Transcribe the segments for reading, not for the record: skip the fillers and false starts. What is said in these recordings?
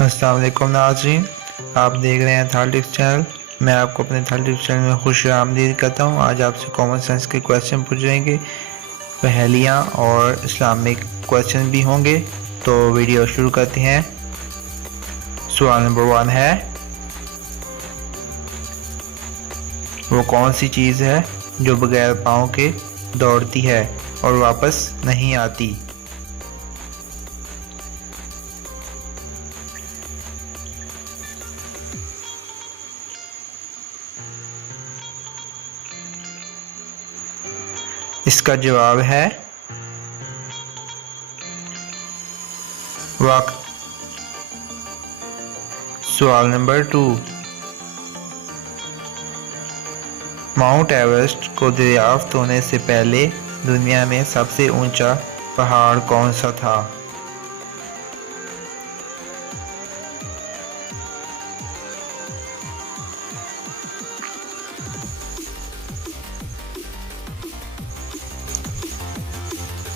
अस्सलाम वालेकुम नाज़रीन, आप देख रहे हैं थर्ड टिप्स चैनल। मैं आपको अपने थर्ड टिप्स चैनल में खुश आमदीद करता हूँ। आज आपसे कॉमन सेंस के क्वेश्चन पूछेंगे, पहेलियाँ और इस्लामिक क्वेश्चन भी होंगे। तो वीडियो शुरू करते हैं। सवाल नंबर 1 है, वो कौन सी चीज़ है जो बगैर पाँव के दौड़ती है और वापस नहीं आती? इसका जवाब है वक्त। सवाल नंबर 2, माउंट एवरेस्ट को दरियाफ्त होने से पहले दुनिया में सबसे ऊंचा पहाड़ कौन सा था?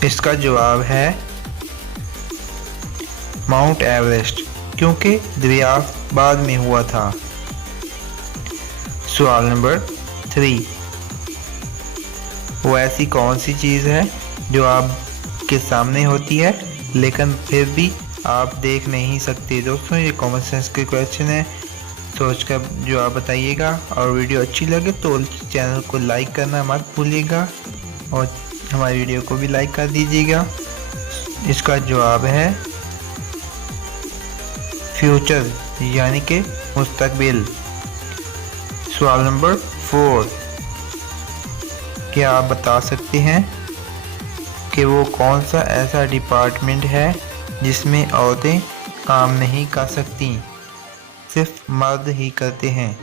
इसका जवाब है माउंट एवरेस्ट, क्योंकि दरियाफ्त बाद में हुआ था। सवाल नंबर 3, वो ऐसी कौन सी चीज़ है जो आपके सामने होती है लेकिन फिर भी आप देख नहीं सकते? दोस्तों, ये कॉमन सेंस के क्वेश्चन है, सोचकर जवाब बताइएगा। और वीडियो अच्छी लगे तो चैनल को लाइक करना मत भूलिएगा और हमारी वीडियो को भी लाइक कर दीजिएगा। इसका जवाब है फ्यूचर, यानी कि मुस्तकबिल। सवाल नंबर 4, क्या आप बता सकते हैं कि वो कौन सा ऐसा डिपार्टमेंट है जिसमें औरतें काम नहीं कर सकती, सिर्फ मर्द ही करते हैं?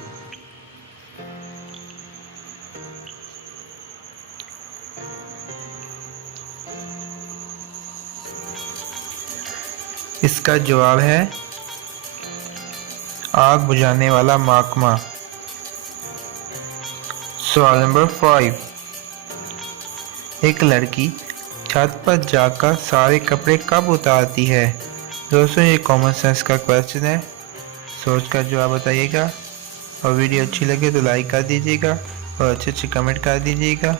इसका जवाब है आग बुझाने वाला महकमा। सवाल नंबर 5, एक लड़की छत पर जाकर सारे कपड़े कब उतारती है? दोस्तों, ये कॉमन सेंस का क्वेश्चन है, सोचकर जवाब बताइएगा। और वीडियो अच्छी लगे तो लाइक कर दीजिएगा और अच्छे कमेंट कर दीजिएगा।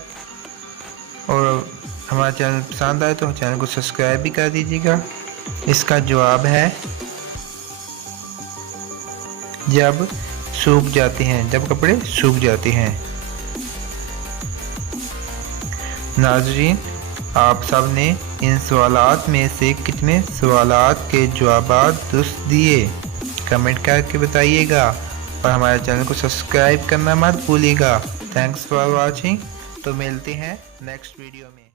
और हमारा चैनल पसंद आए तो चैनल को सब्सक्राइब भी कर दीजिएगा। इसका जवाब है जब सूख जाते हैं, जब कपड़े सूख जाते हैं। नाज़रीन, आप सब ने इन सवालात में से कितने सवालात के जवाब दुरुस्त दिए, कमेंट करके बताइएगा। और हमारे चैनल को सब्सक्राइब करना मत भूलिएगा। Thanks for watching. तो मिलते हैं नेक्स्ट वीडियो में।